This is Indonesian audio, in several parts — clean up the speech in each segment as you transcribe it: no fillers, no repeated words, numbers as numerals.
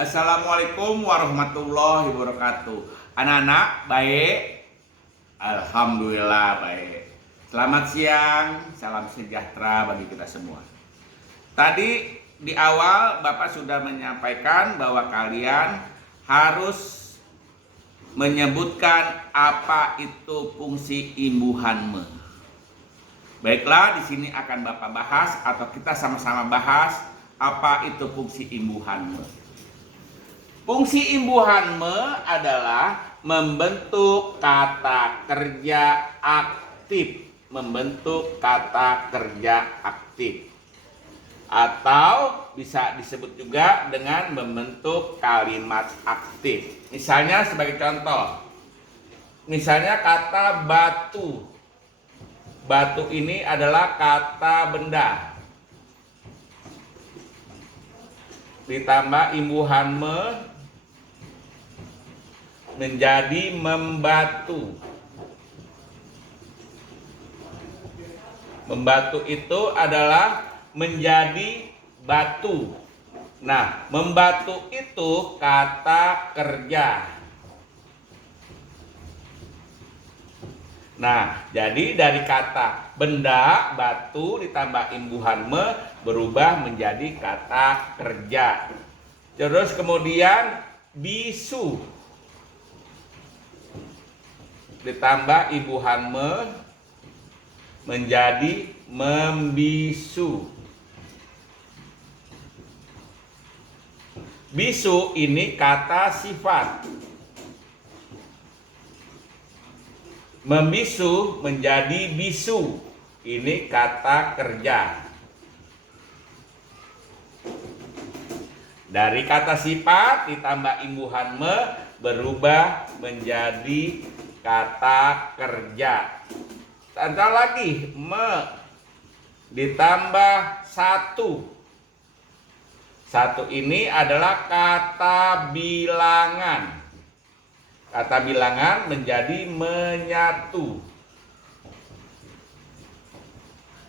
Assalamualaikum warahmatullahi wabarakatuh. Anak-anak baik? Alhamdulillah baik. Selamat siang, salam sejahtera bagi kita semua. Tadi di awal Bapak sudah menyampaikan bahwa kalian harus menyebutkan apa itu fungsi imbuhan me. Baiklah, di sini akan Bapak bahas atau kita sama-sama bahas apa itu fungsi imbuhan me. Fungsi imbuhan me adalah membentuk kata kerja aktif, membentuk kata kerja aktif. Atau bisa disebut juga dengan membentuk kalimat aktif. Misalnya sebagai contoh, misalnya kata batu. Batu ini adalah kata benda. Ditambah imbuhan me menjadi membatu. Membatu itu adalah menjadi batu. Nah, membatu itu kata kerja. Nah, jadi dari kata benda, batu ditambah imbuhan me berubah menjadi kata kerja. Terus kemudian bisu ditambah imbuhan me menjadi membisu. Bisu ini kata sifat. Membisu menjadi bisu. Ini kata kerja. Dari kata sifat ditambah imbuhan me berubah menjadi kata kerja. Contoh lagi, me ditambah satu. Satu ini adalah kata bilangan. Kata bilangan menjadi menyatu.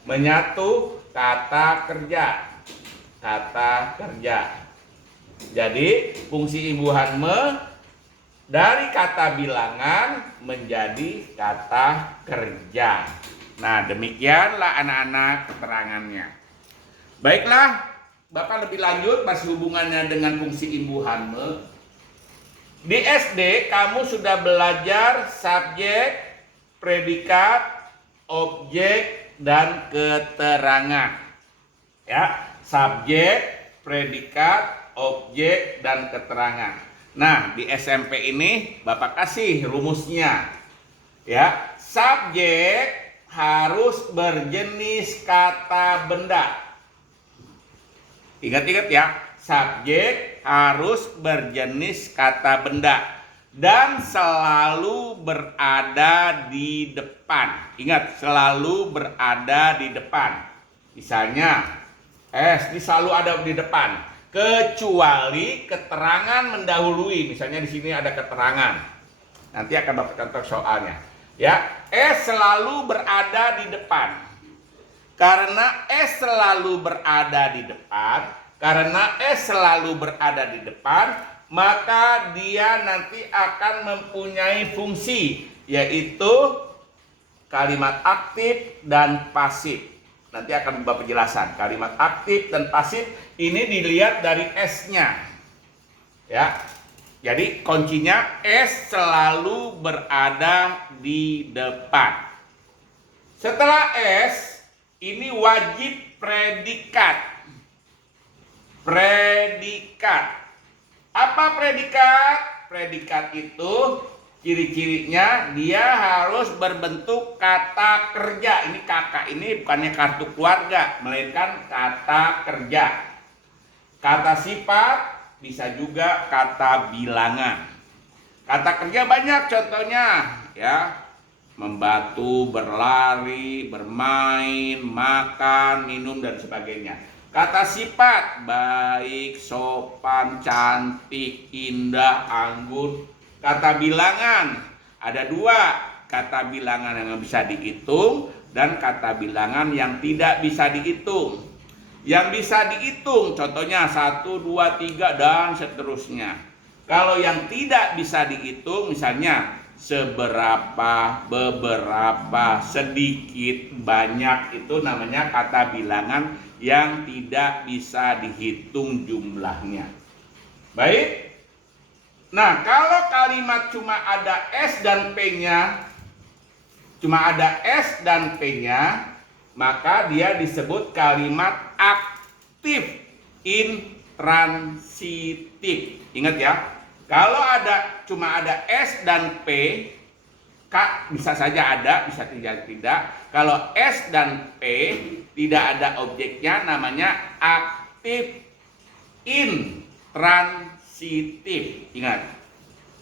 Menyatu kata kerja. Kata kerja. Jadi fungsi imbuhan me dari kata bilangan menjadi kata kerja. Nah, demikianlah anak-anak keterangannya. Baiklah, Bapak lebih lanjut masih hubungannya dengan fungsi imbuhan me. Di SD kamu sudah belajar subjek, predikat, objek, dan keterangan. Ya, subjek, predikat, objek, dan keterangan. Nah, di SMP ini Bapak kasih rumusnya. Ya, subjek harus berjenis kata benda. Ingat-ingat ya, subjek harus berjenis kata benda dan selalu berada di depan. Ingat, selalu berada di depan. Misalnya, ini selalu ada di depan. Kecuali keterangan mendahului. Misalnya di sini ada keterangan. Nanti akan Bapak contoh soalnya. Ya, selalu berada di depan. Karena selalu berada di depan, maka dia nanti akan mempunyai fungsi, yaitu kalimat aktif dan pasif. Nanti akan Bapak penjelasan. Kalimat aktif dan pasif ini dilihat dari S-nya. Ya. Jadi kuncinya S selalu berada di depan. Setelah S, ini wajib predikat. Predikat. Apa predikat? Predikat itu ciri-cirinya dia harus berbentuk kata kerja. Ini kakak ini bukannya kartu keluarga, melainkan kata kerja. Kata sifat bisa juga kata bilangan. Kata kerja banyak contohnya, ya. Membatu, berlari, bermain, makan, minum, dan sebagainya. Kata sifat baik, sopan, cantik, indah, anggun. Kata bilangan ada dua, kata bilangan yang bisa dihitung dan kata bilangan yang tidak bisa dihitung. yang bisa dihitung, contohnya 1, 2, 3 dan seterusnya. Kalau yang tidak bisa dihitung, misalnya seberapa, beberapa, sedikit, banyak, itu namanya kata bilangan yang tidak bisa dihitung jumlahnya. Baik. Nah, kalau kalimat cuma ada S dan P-nya, maka dia disebut kalimat aktif intransitif. Ingat ya, kalau cuma ada S dan P, K bisa saja ada, bisa tidak. Kalau S dan P tidak ada objeknya, namanya aktif intransitif. Ingat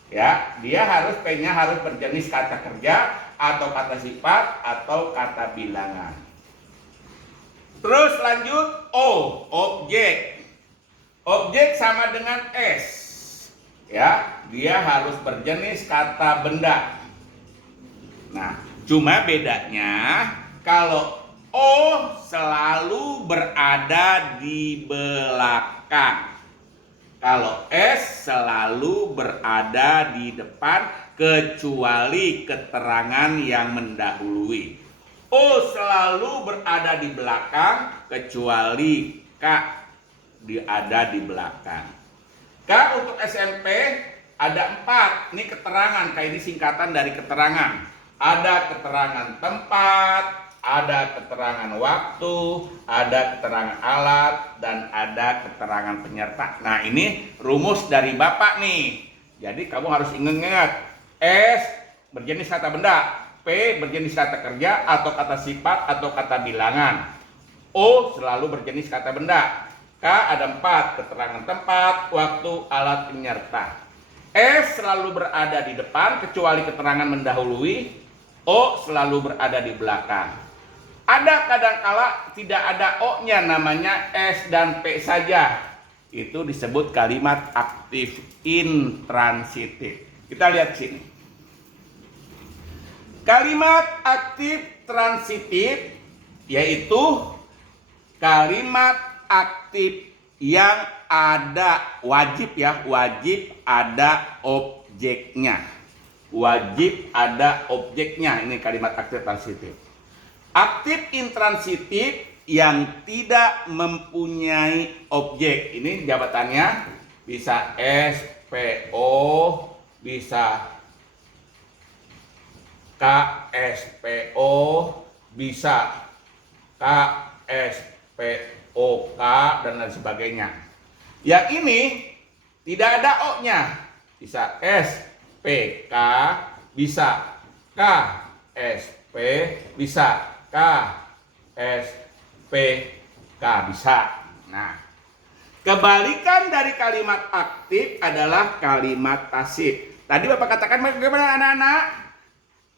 ya, dia P-nya harus berjenis kata kerja atau kata sifat atau kata bilangan. Terus lanjut O, objek. Objek sama dengan S. Ya, dia harus berjenis kata benda. Nah, cuma bedanya kalau O selalu berada di belakang. Kalau S selalu berada di depan kecuali keterangan yang mendahului. O selalu berada di belakang kecuali K ada di belakang. K untuk SMP ada 4. Ini keterangan, kayak ini singkatan dari keterangan. Ada keterangan tempat, ada keterangan waktu, ada keterangan alat, dan ada keterangan penyerta. Nah, ini rumus dari Bapak nih. Jadi kamu harus ingat, S berjenis kata benda, P berjenis kata kerja atau kata sifat atau kata bilangan. O selalu berjenis kata benda. K ada 4, keterangan tempat, waktu, alat, penyerta. S selalu berada di depan kecuali keterangan mendahului. O selalu berada di belakang. Ada kadangkala tidak ada O-nya, namanya S dan P saja. Itu disebut kalimat aktif intransitif. Kita lihat sini. Kalimat aktif transitif yaitu kalimat aktif yang ada wajib ada objeknya. Wajib ada objeknya. Ini kalimat aktif transitif. Aktif intransitif yang tidak mempunyai objek. Ini jabatannya bisa SPO, bisa KSPO, bisa KSPOK, dan lain sebagainya. Yang ini tidak ada O-nya. Bisa SPK, bisa KSP, bisa KSPK, bisa. Nah, kebalikan dari kalimat aktif adalah kalimat pasif. Tadi Bapak katakan bagaimana anak-anak?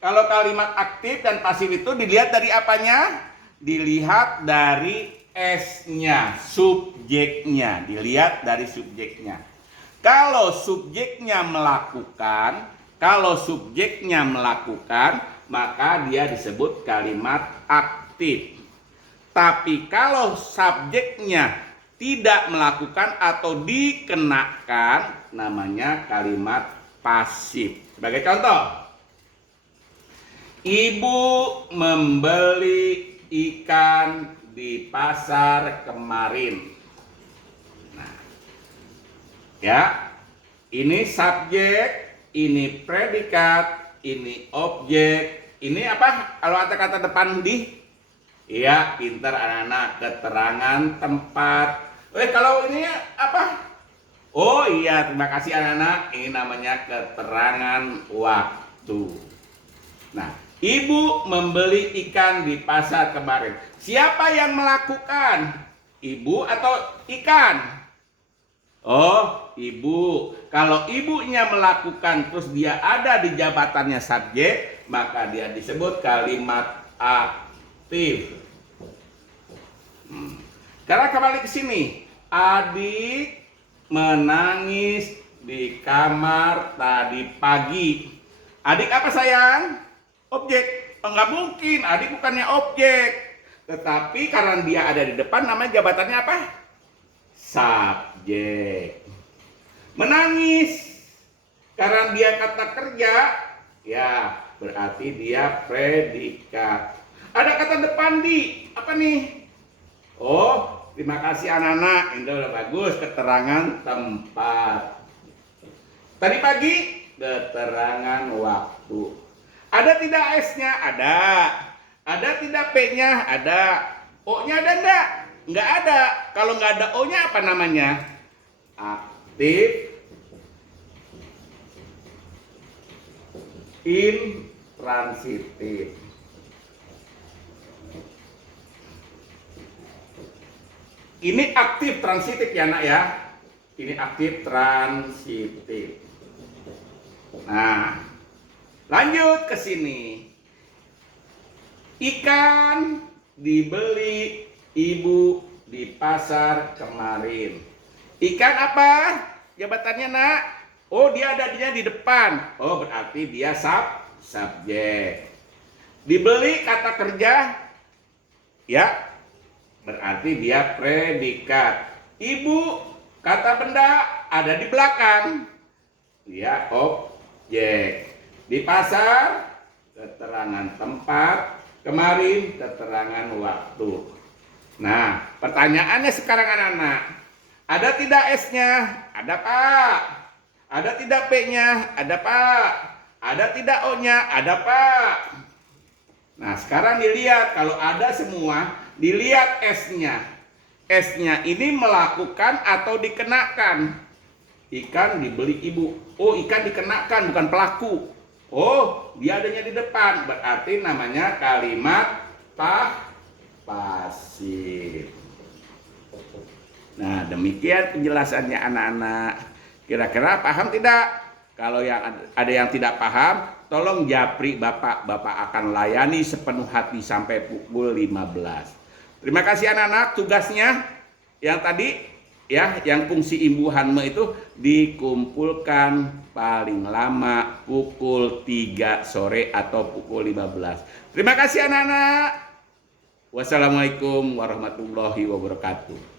Kalau kalimat aktif dan pasif itu dilihat dari apanya? Dilihat dari S-nya, subjeknya. Dilihat dari subjeknya. Kalau subjeknya melakukan, maka dia disebut kalimat aktif. Tapi kalau subjeknya tidak melakukan atau dikenakan, namanya kalimat pasif. Sebagai contoh, Ibu membeli ikan di pasar kemarin. Nah, ya, ini subjek, ini predikat, ini objek, ini apa? Kalau ada kata depan di, iya, pintar anak-anak, keterangan tempat. Kalau ini apa? Oh iya, terima kasih anak-anak. Ini namanya keterangan waktu. Nah, Ibu membeli ikan di pasar kemarin. Siapa yang melakukan? Ibu atau ikan? Oh, ibu. Kalau ibunya melakukan terus dia ada di jabatannya subjek, maka dia disebut kalimat aktif. Karena kembali ke sini, adik menangis di kamar tadi pagi. Adik apa sayang? Objek. Enggak mungkin, adik bukannya objek. Tetapi karena dia ada di depan, namanya jabatannya apa? Subjek. Menangis karena dia kata kerja, ya berarti dia predikat. Ada kata depan di apa nih? Oh, terima kasih anak-anak, itu udah bagus. Keterangan tempat. Tadi pagi keterangan waktu. Ada tidak S-nya? Ada. Ada tidak P-nya? Ada. O-nya ada enggak? Enggak ada. Kalau enggak ada O-nya apa namanya? Aktif intransitif. Ini aktif transitif ya nak ya. Ini aktif transitif. Nah, lanjut ke sini. Ikan dibeli ibu di pasar kemarin. Ikan apa? Jabatannya nak? Oh, dia adanya di depan. Oh, berarti dia subjek. Dibeli kata kerja, ya, berarti dia predikat. Ibu kata benda ada di belakang, ya, objek. Di pasar keterangan tempat, kemarin keterangan waktu. Nah, pertanyaannya sekarang anak-anak, ada tidak S-nya? Ada Pak. Ada tidak P-nya? Ada Pak. Ada tidak O-nya? Ada Pak. Nah, sekarang dilihat, kalau ada semua, dilihat S-nya. S-nya ini melakukan atau dikenakan. Ikan dibeli ibu. Oh, ikan dikenakan, bukan pelaku. Oh, dia adanya di depan. Berarti namanya kalimat pasif. Nah, demikian penjelasannya anak-anak. Kira-kira paham tidak? Kalau yang ada yang tidak paham, tolong japri Bapak. Bapak akan layani sepenuh hati sampai pukul 15. Terima kasih anak-anak. Tugasnya yang tadi ya, yang fungsi imbuhan itu dikumpulkan paling lama pukul 3 sore atau pukul 15. Terima kasih anak-anak. Wassalamualaikum warahmatullahi wabarakatuh.